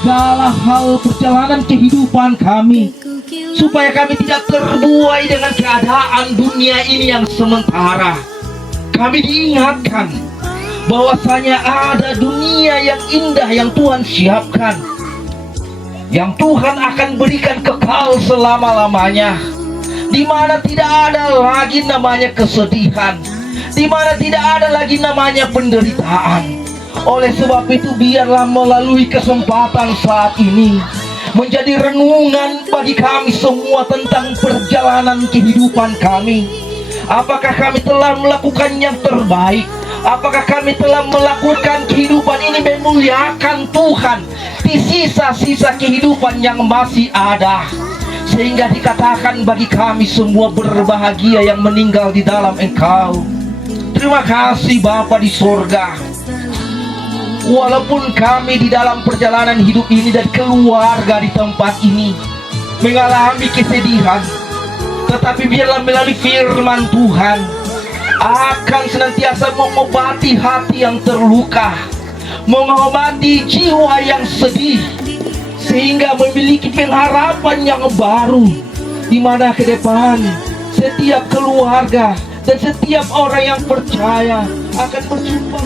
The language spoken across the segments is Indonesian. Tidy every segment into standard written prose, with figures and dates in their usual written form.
segala hal perjalanan kehidupan kami, supaya kami tidak terbuai dengan keadaan dunia ini yang sementara. Kami diingatkan bahwasanya ada dunia yang indah yang Tuhan siapkan, yang Tuhan akan berikan kekal selama-lamanya, di mana tidak ada lagi namanya kesedihan, di mana tidak ada lagi namanya penderitaan. Oleh sebab itu, biarlah melalui kesempatan saat ini menjadi renungan bagi kami semua tentang perjalanan kehidupan kami. Apakah kami telah melakukan yang terbaik? Apakah kami telah melakukan kehidupan ini memuliakan Tuhan di sisa-sisa kehidupan yang masih ada, sehingga dikatakan bagi kami semua berbahagia yang meninggal di dalam Engkau. Terima kasih Bapa di sorga. Walaupun kami di dalam perjalanan hidup ini dan keluarga di tempat ini mengalami kesedihan, tetapi biarlah melalui firman Tuhan akan senantiasa mengobati hati yang terluka, mengobati jiwa yang sedih, sehingga memiliki pengharapan yang baru, di mana ke depan setiap keluarga dan setiap orang yang percaya akan berjumpa.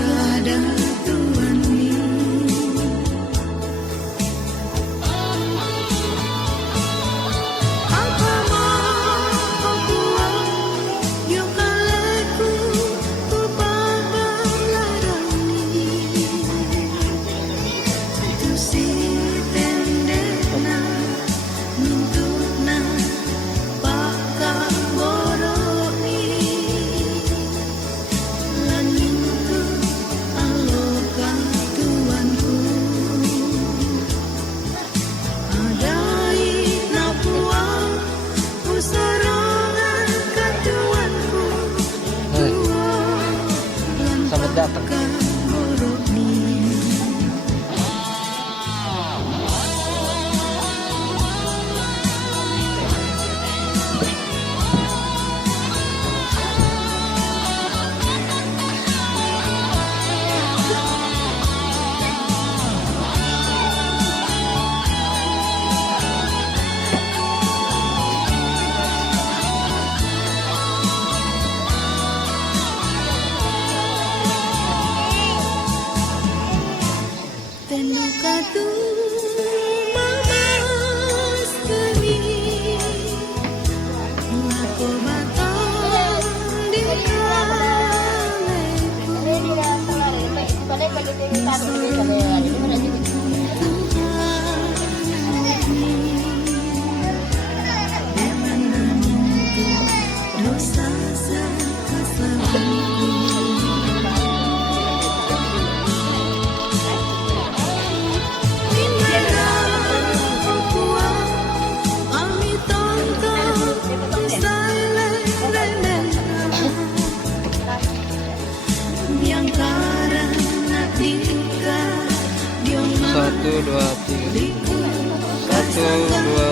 Satu, dua, tiga. Satu, dua,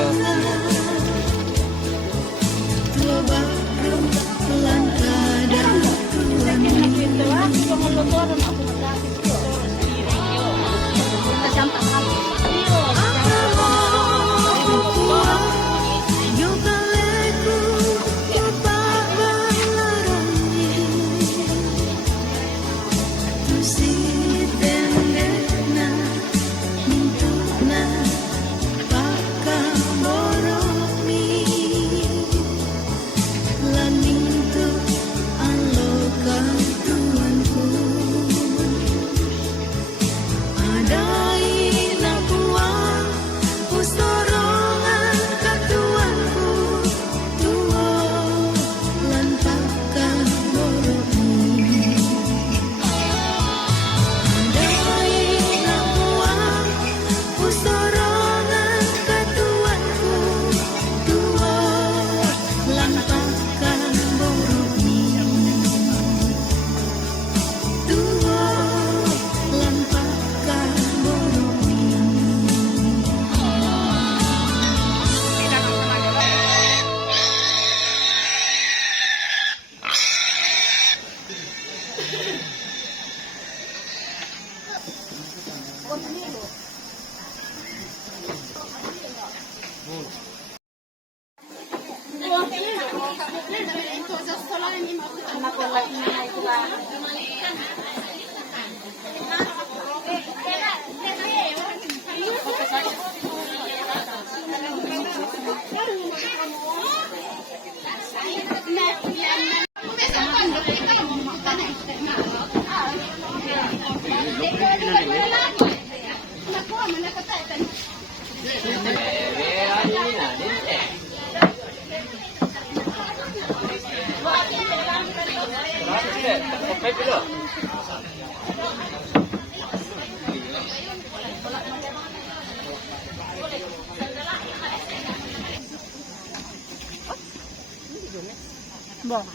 Bong.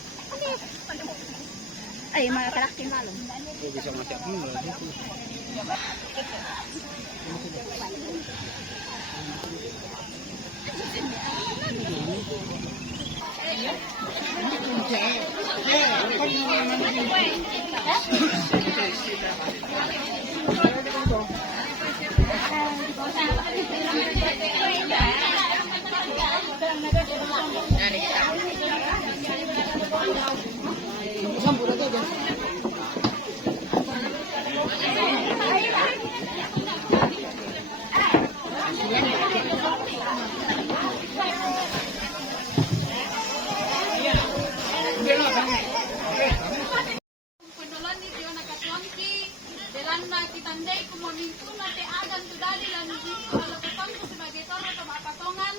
Ay, mga kalaki malo. Bisa masuk. Pendolan ni Diyo nakatuangki, delanda kitandai kumonintu na te adan tudali lan dito alapatang ko sebagai toro to mapatongan,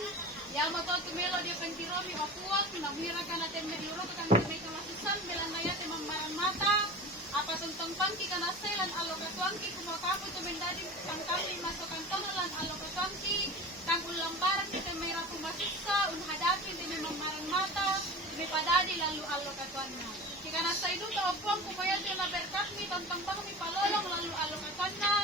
yang mato tumelo dia penkiromi wapuak, namira kana te mediuro kan kami kamasusan belanda ya te mamaran mata, apa tentang pangki kana selan alokatuangki kumakapu to mendadi kang kami masukkan tonolan alokatuangki, kang ulang barang kita merah kumasusa, hadapi te mamaran mata, padadi lalu alokatuannya. Jika nasa itu taopong kumaya siya na berkat mi tentang bang mi palolong lalu alokatuannya.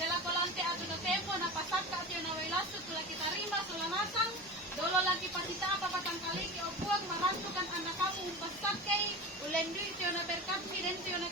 Sila ko lante ato na tempo na pasaka siya na wailaso tula kita rima sulanasang. Dolo lagi pasita apa patang kali ki opuang marantukan anak kamu pasakay. Ulendi siya na berkat mi den siya na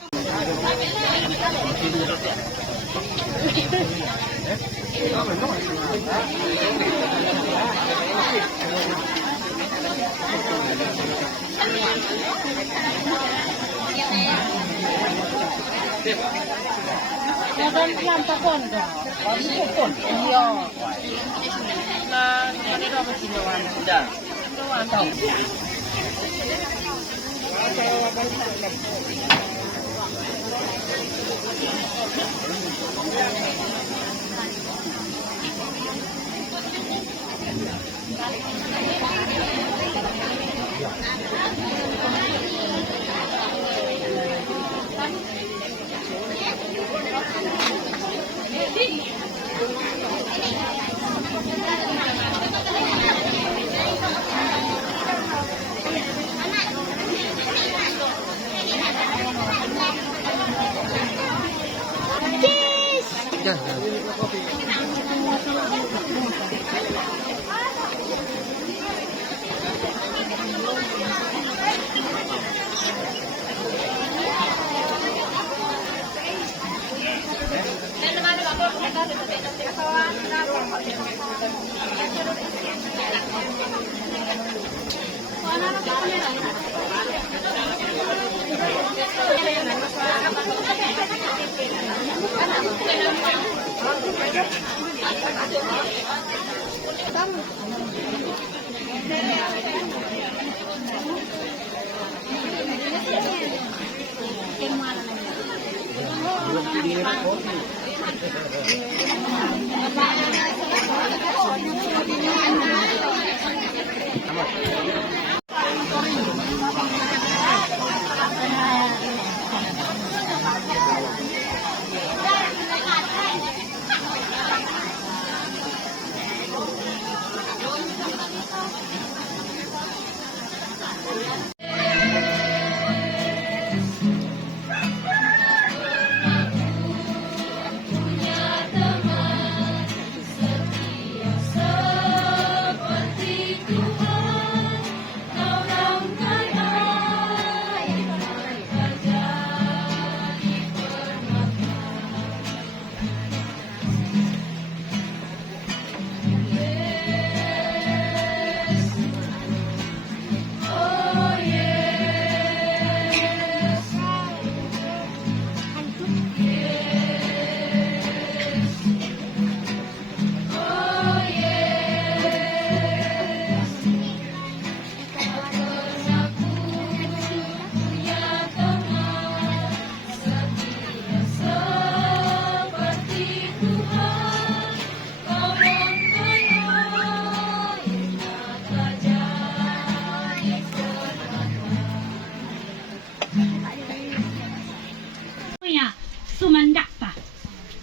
sumandak pa.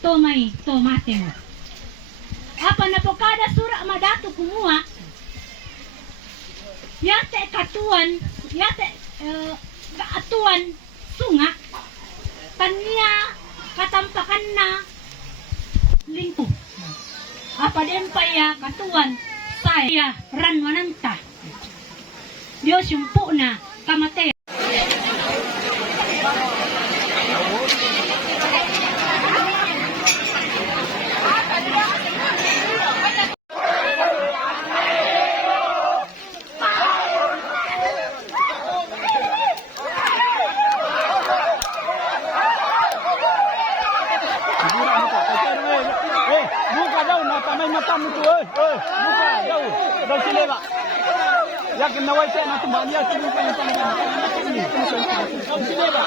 Tomay tomate mo. Apa na po kada sura madato kumuha. Yate katuan, yate atuan sunga tanya katampakan na lingko apa din pa ya katuan saya ranwananta Diyos yung po na kamate. Buka daw na tamay mata mo to buka daw sila ba yakin naway siya na tumbang niya sige pa yung pangalaman daw sila ba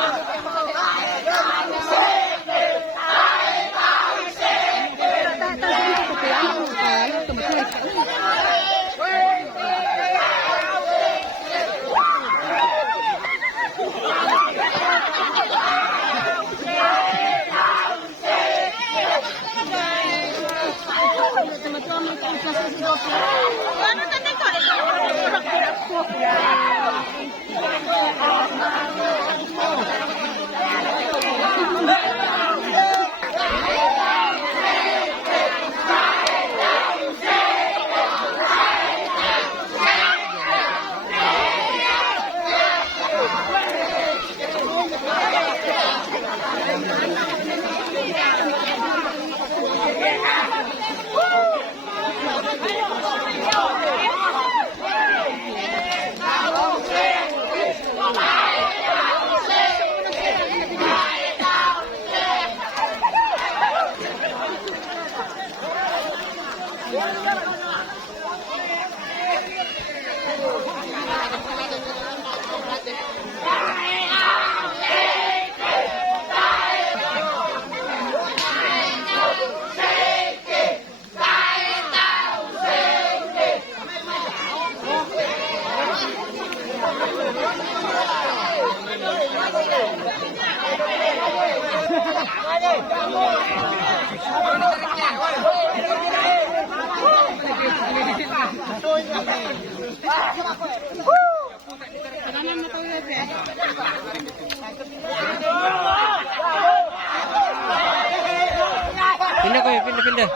Pindah ko, pindah.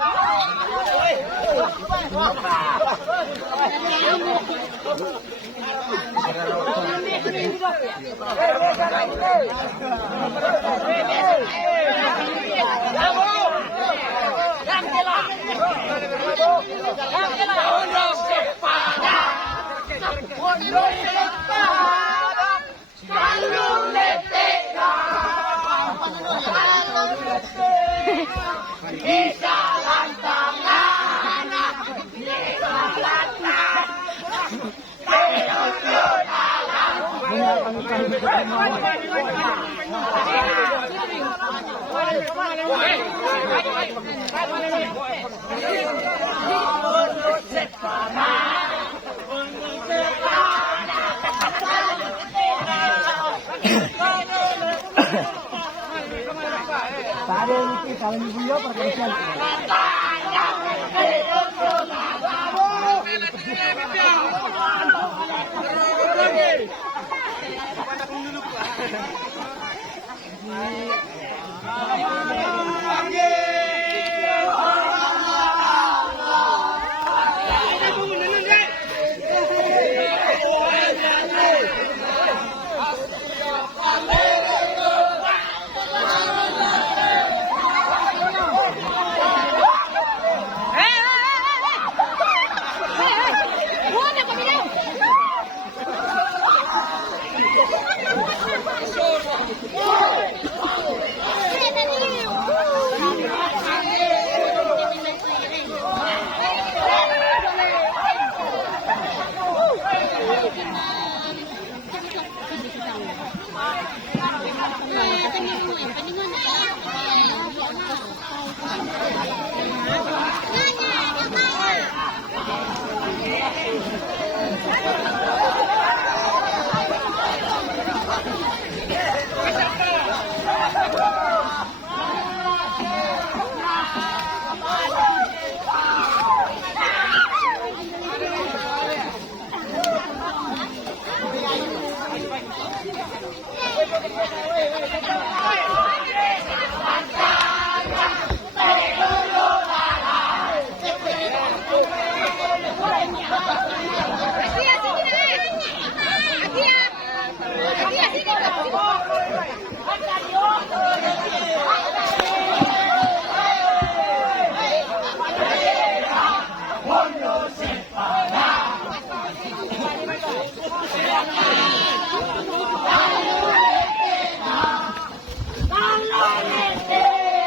Sure.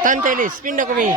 Tante Elis, pindah kami.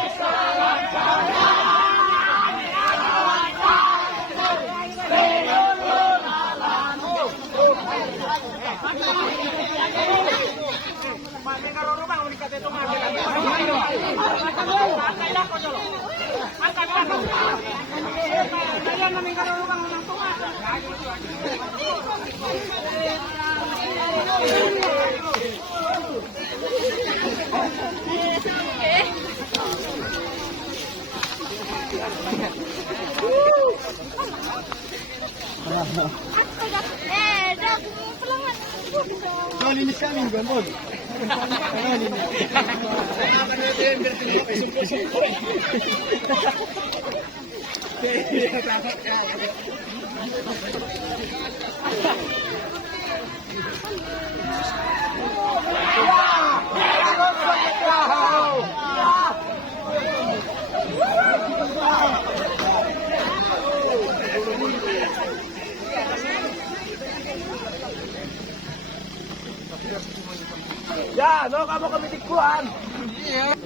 Ya, no kamu kemitikuan.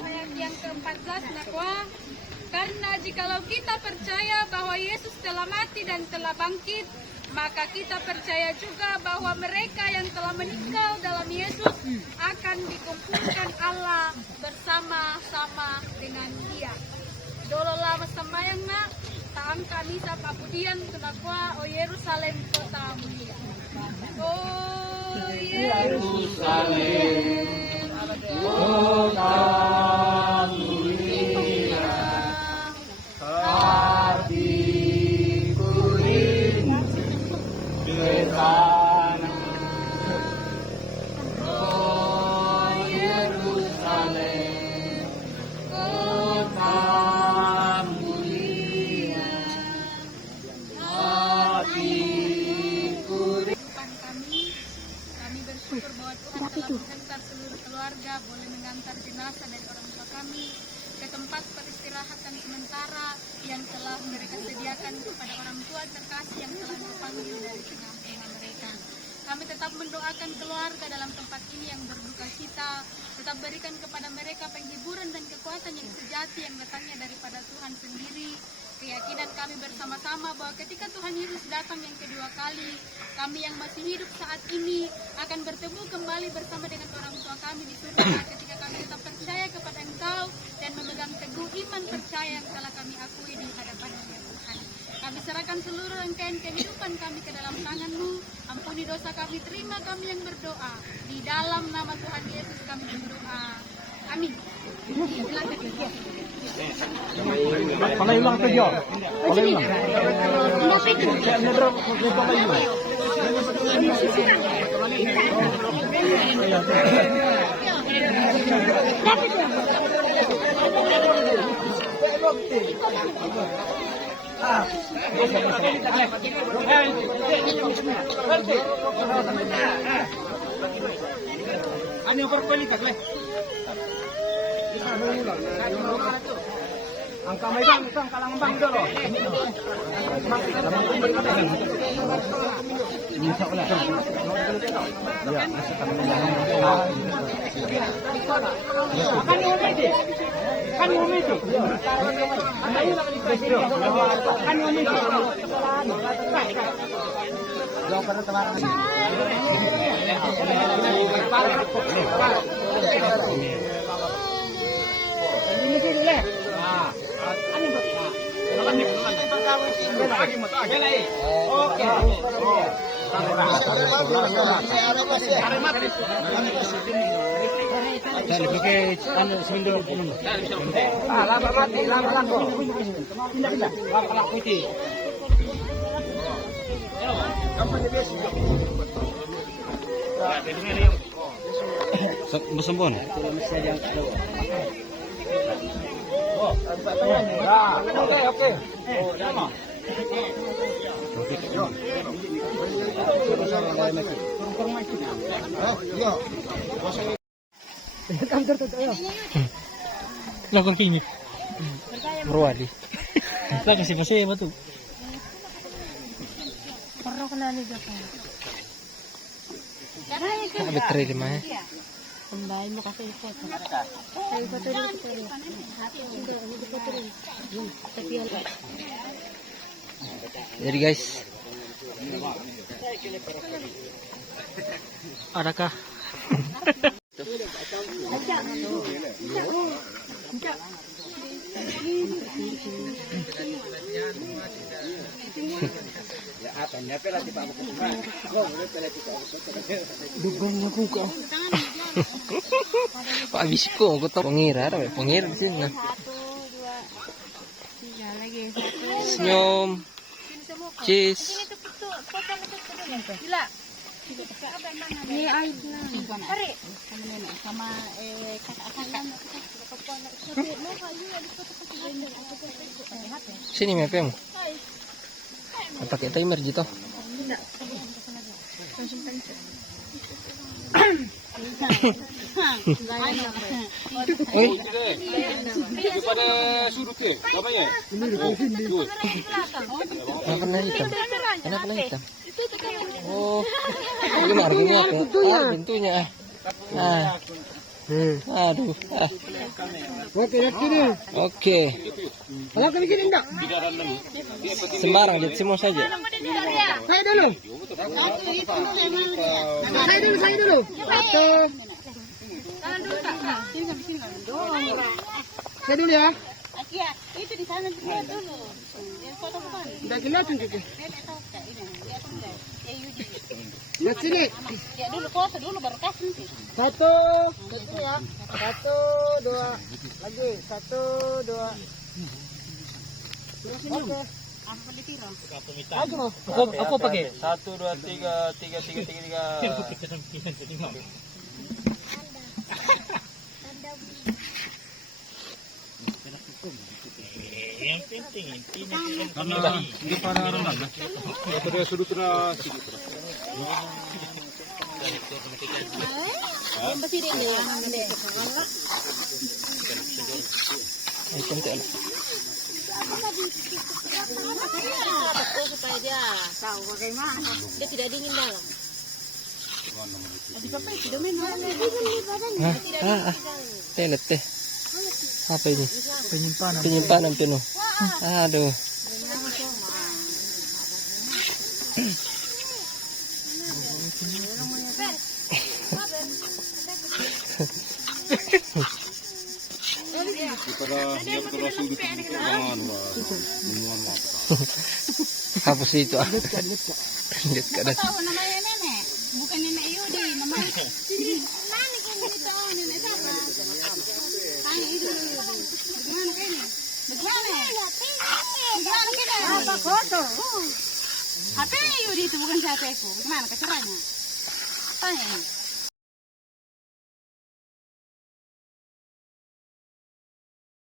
Ayat yang ke-14 nakwa, karena jikalau kita percaya bahwa Yesus telah mati dan telah bangkit, maka kita percaya juga bahwa mereka yang telah meninggal dalam Yesus akan dikumpulkan Allah bersama-sama dengan Dia. Dolo lama sembayang nak, taang kami sa papudian tunakwa o Yerusalem kota mulia. Oh Yerusalem, kota mulia, hatiku rindu ke sana. Oh Yerusalem, kota mulia, hatiku rindu. Kami bersyukur bahwa Tuhan telah menghantar seluruh keluarga boleh mengantar jenazah dari orang tua kami ke tempat peristirahatan sementara yang telah mereka sediakan kepada orang tua terkasih yang telah berpanggil dari tengah-tengah mereka. Kami tetap mendoakan keluarga dalam tempat ini yang berduka cita, tetap berikan kepada mereka penghiburan dan kekuatan yang sejati yang datangnya daripada Tuhan sendiri. Keyakinan kami bersama-sama bahwa ketika Tuhan Yesus datang yang kedua kali, kami yang masih hidup saat ini akan bertemu kembali bersama dengan orang tua kami di surga ketika kami tetap percaya kepada Engkau dan memegang teguh iman percaya yang telah kami akui di hadapan Tuhan. Kami serahkan seluruh rangkaian kehidupan kami ke dalam tangan-Mu. Ampuni dosa kami, terima kami yang berdoa. Di dalam nama Tuhan Yesus kami berdoa. Amin. Palay lang ito, Diyo. Palay lang. Ano yung pagpalikat, le? Ang kamay bang, isang kalangabang dolo. Bisa ko lang. Kan umiti. Kan umiti. Kan umiti. Jauh pada teman. Ini sih dulu. Oke. Cari pakai anu sendok pun. Lama mati, lama laku. Pindah. Lama laku putih. Mesembon. Oke. Lakukan kini. Berwadi. Lah kasih pasir batu. Perlu kena nih Joko. Ada teri di mana? Kembali mo kasi foto. Ay, foto dulu. Tapi Jadi guys, adakah dugong na ko ka. Paabis ko pengira, pengir di sini. Senyum. Cheese. Ini aib na. Pare. Sama kakak-kakak. Sini mepe mo. Pakai timer gitu. Oi. Daripada surut ke, namanya? Kenapa hitam? Kenapa hitam? Oh, ini marganya apa? Ah, pintunya. Ah. Aduh. Ah. Oke. Sembarang jadi semua saja. Saya dulu. Saya dulu ya. Iya, itu di sana dulu. Yang foto bukan. Udah kelihatan gitu. Ya Yudi. Lihat sini. Ya dulu foto dulu baru kasih sih. Satu ya. 1, 2. Lagi 1, 2. Oke. Apa boleh tiro? Aku pakai. 1, 2, 3, 3. Karena di para renang. Daripada sudut na sini. Supaya dia tahu bagaimana. Dia tidak dingin dalam. Telet teh. Apa ini? Penyimpanan penuh. Aduh. Hapus itu. Lihat ke atas. Tahu namanya nenek, bukan nenek Yudi, namanya Nani kan itu nenek siapa? Tanya itu bagaimana kayaknya? Bagaimana kita? Apa foto? HP Yudi itu bukan HP aku. Bagaimana caranya? Tanya.